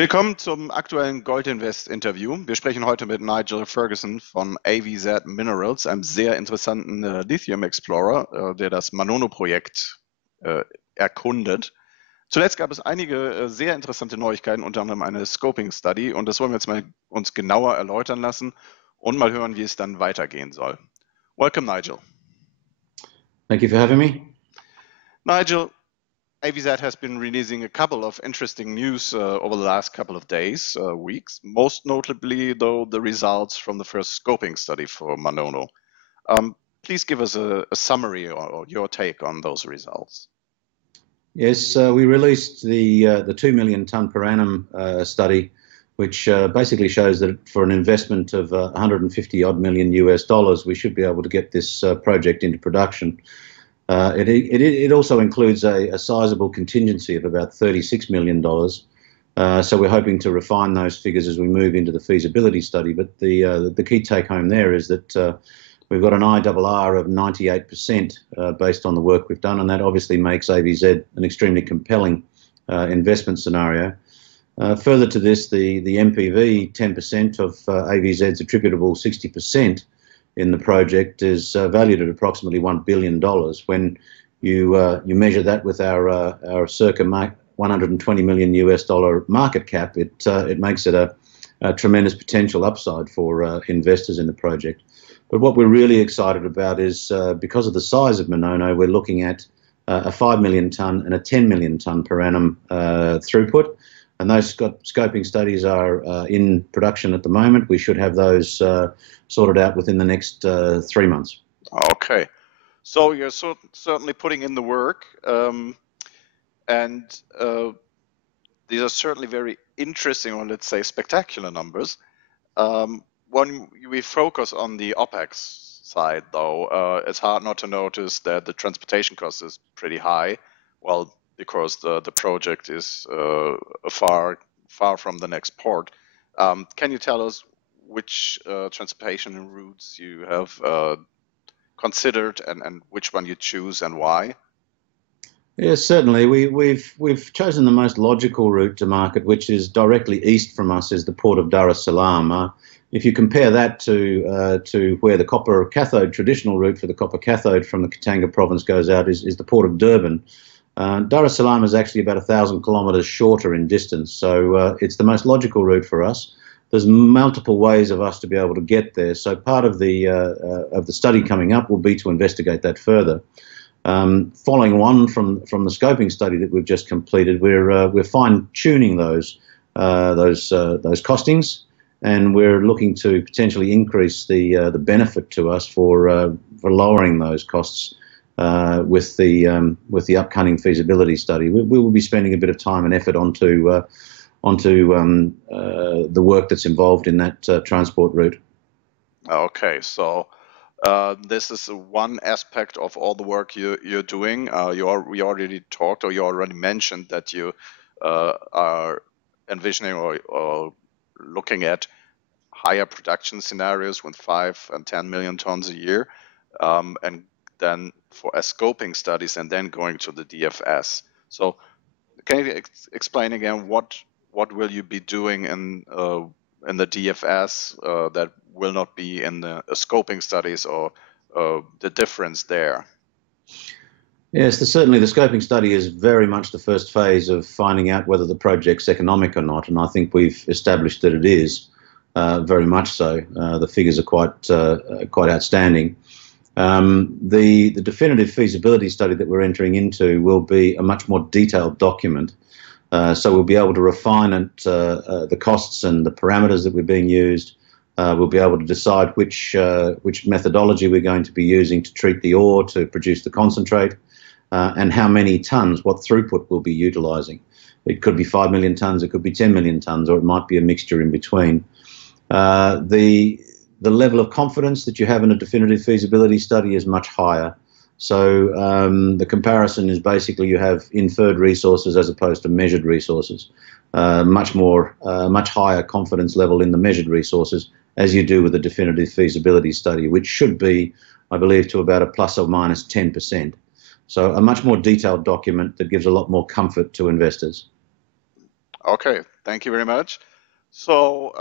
Willkommen zum aktuellen Goldinvest-Interview. Wir sprechen heute mit Nigel Ferguson von AVZ Minerals, einem sehr interessanten Lithium-Explorer, der das Manono-Projekt erkundet. Zuletzt gab es einige sehr interessante Neuigkeiten, unter anderem eine Scoping-Study, und das wollen wir jetzt mal uns genauer erläutern lassen und mal hören, wie es dann weitergehen soll. Welcome, Nigel. Thank you for having me. Nigel, AVZ has been releasing a couple of interesting news over the last couple of days, weeks, most notably, though, the results from the first scoping study for Manono. Please give us a summary or your take on those results. Yes, we released the 2 million tonne per annum study, which basically shows that for an investment of 150 odd million US dollars, we should be able to get this project into production. It also includes a sizable contingency of about $36 million. So we're hoping to refine those figures as we move into the feasibility study. But the key take home there is that we've got an IRR of 98% based on the work we've done, and that obviously makes AVZ an extremely compelling investment scenario. Further to this, the NPV 10% of AVZ's attributable 60% in the project is valued at approximately $1 billion. When you measure that with our circa 120 million US dollar market cap, it makes it a tremendous potential upside for investors in the project. But what we're really excited about is because of the size of Manono, we're looking at a 5 million tonne and a 10 million tonne per annum throughput. And those scoping studies are in production at the moment. We should have those sorted out within the next 3 months. Okay. So you're certainly putting in the work. And these are certainly very interesting, or let's say spectacular numbers. When we focus on the OPEX side, though, it's hard not to notice that the transportation cost is pretty high. Well, because the project is far from the next port. Can you tell us which transportation routes you have considered and which one you choose and why? Yes, certainly. We've chosen the most logical route to market, which is directly east from us, is the port of Dar es Salaam. If you compare that to where the copper cathode, traditional route for the copper cathode from the Katanga province goes out, is the port of Durban. Dar es Salaam is actually about 1,000 kilometres shorter in distance, so it's the most logical route for us. There's multiple ways of us to be able to get there, so part of the study coming up will be to investigate that further. Following on from the scoping study that we've just completed, we're fine-tuning those costings, and we're looking to potentially increase the benefit to us for lowering those costs. With the upcoming feasibility study, we will be spending a bit of time and effort onto the work that's involved in that transport route. Okay, so this is one aspect of all the work you're doing. We already talked, or you already mentioned that you are envisioning or looking at higher production scenarios with 5 and 10 million tons a year, and then for scoping studies and then going to the DFS. So can you explain again what will you be doing in the DFS that will not be in the scoping studies, or the difference there? Yes, certainly the scoping study is very much the first phase of finding out whether the project's economic or not, and I think we've established that it is, very much so. The figures are quite outstanding. The definitive feasibility study that we're entering into will be a much more detailed document. So we'll be able to refine it, the costs and the parameters that we're being used. We'll be able to decide which methodology we're going to be using to treat the ore to produce the concentrate, and how many tons, what throughput we'll be utilising. It could be 5 million tonnes, it could be 10 million tonnes, or it might be a mixture in between. The level of confidence that you have in a definitive feasibility study is much higher. So the comparison is basically you have inferred resources as opposed to measured resources. Much higher confidence level in the measured resources as you do with a definitive feasibility study, which should be, I believe, to about a plus or minus 10%. So a much more detailed document that gives a lot more comfort to investors. Okay, thank you very much. So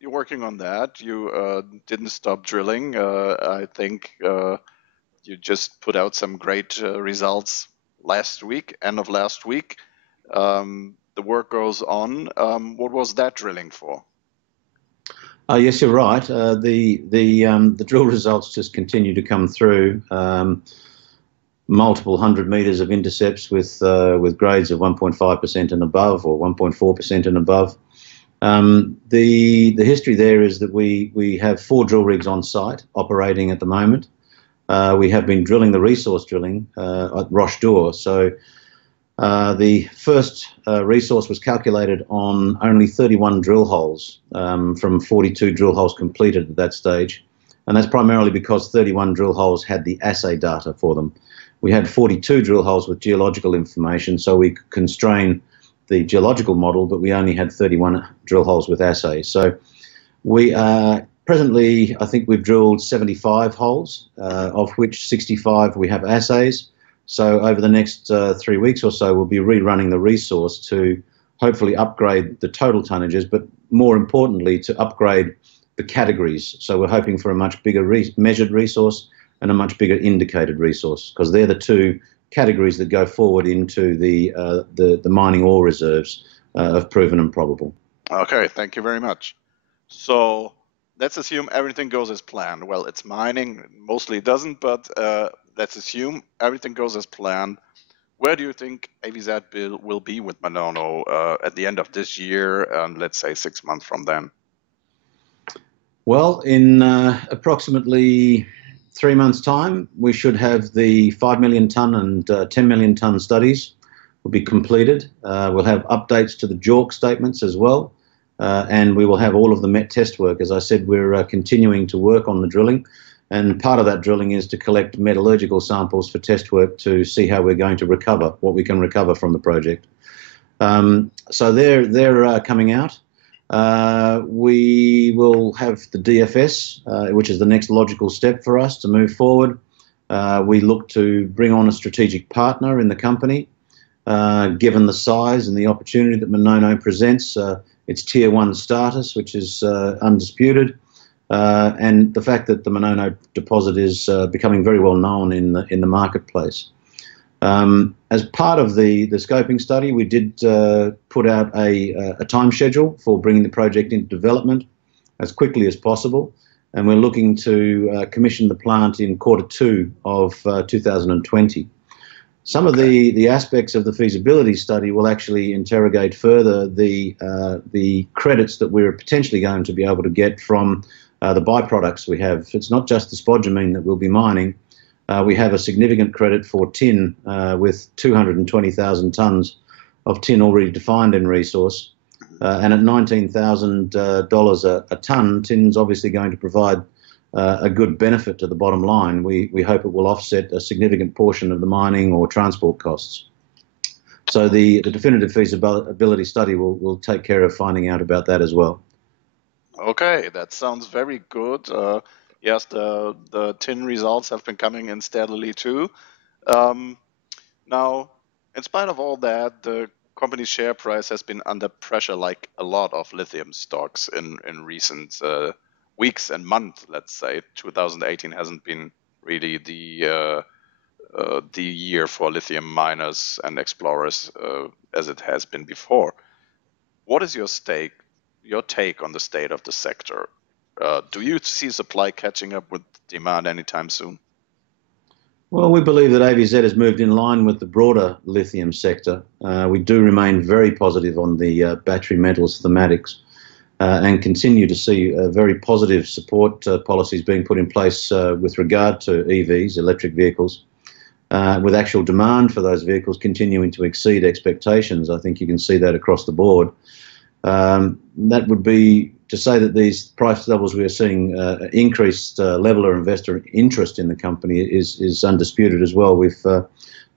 you're working on that. You didn't stop drilling. I think you just put out some great results last week, end of last week. The work goes on. What was that drilling for? Yes, you're right. The drill results just continue to come through. Multiple 100 meters of intercepts with grades of 1.5% and above, or 1.4% and above. The history there is that we have 4 drill rigs on site operating at the moment. We have been drilling the resource drilling at Roche d'Or. So the first resource was calculated on only 31 drill holes from 42 drill holes completed at that stage. And that's primarily because 31 drill holes had the assay data for them. We had 42 drill holes with geological information, so we could constrain the geological model, but we only had 31 drill holes with assays. So we presently, I think we've drilled 75 holes, of which 65 we have assays. So over the next 3 weeks or so, we'll be rerunning the resource to hopefully upgrade the total tonnages, but more importantly, to upgrade the categories. So we're hoping for a much bigger measured resource and a much bigger indicated resource, because they're the 2 categories that go forward into the mining ore reserves of proven and probable. Okay, thank you very much. So let's assume everything goes as planned. Well, it's mining, mostly it doesn't, but let's assume everything goes as planned. Where do you think AVZ will be with Manono at the end of this year and let's say 6 months from then? Well, in approximately 3 months' time, we should have the 5 million tonne and 10 million tonne studies will be completed. We'll have updates to the JORC statements as well, and we will have all of the met test work. As I said, we're continuing to work on the drilling, and part of that drilling is to collect metallurgical samples for test work to see how we're going to recover, what we can recover from the project. So they're coming out. We will have the DFS, which is the next logical step for us to move forward. We look to bring on a strategic partner in the company, given the size and the opportunity that Manono presents, its tier 1 status, which is undisputed, and the fact that the Manono deposit is becoming very well known in the marketplace. As part of the scoping study, we did put out a time schedule for bringing the project into development as quickly as possible, and we're looking to commission the plant in Q2 of 2020. Some of the aspects of the feasibility study will actually interrogate further the credits that we're potentially going to be able to get from the byproducts we have. It's not just the spodumene that we'll be mining. We have a significant credit for tin with 220,000 tonnes of tin already defined in resource. And at $19,000 a tonne, tin's obviously going to provide a good benefit to the bottom line. We hope it will offset a significant portion of the mining or transport costs. So the definitive feasibility study will take care of finding out about that as well. Okay, that sounds very good. Yes, the tin results have been coming in steadily too. Now, in spite of all that, the company's share price has been under pressure like a lot of lithium stocks in recent weeks and months, let's say. 2018 hasn't been really the year for lithium miners and explorers as it has been before. What is your take on the state of the sector? Do you see supply catching up with demand anytime soon? Well, we believe that AVZ has moved in line with the broader lithium sector. We do remain very positive on the battery metals thematics and continue to see very positive support policies being put in place with regard to EVs, electric vehicles, with actual demand for those vehicles continuing to exceed expectations. I think you can see that across the board. That would be to say that these price levels we are seeing increased level of investor interest in the company is undisputed as well. We've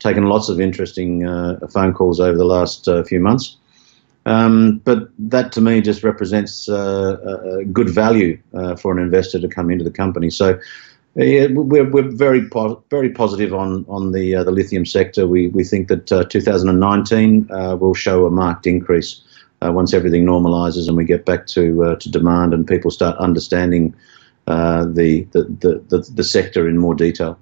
taken lots of interesting phone calls over the last few months. But that to me just represents a good value for an investor to come into the company. So yeah, we're very positive on the lithium sector. We think that 2019 will show a marked increase once everything normalizes and we get back to demand and people start understanding the sector in more detail.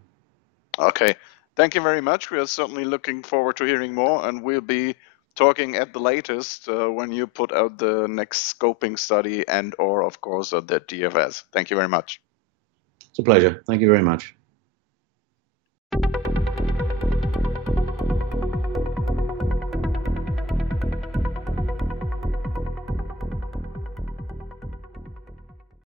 Okay, thank you very much. We are certainly looking forward to hearing more, and we'll be talking at the latest when you put out the next scoping study and or, of course, the DFS. Thank you very much. It's a pleasure. Thank you very much.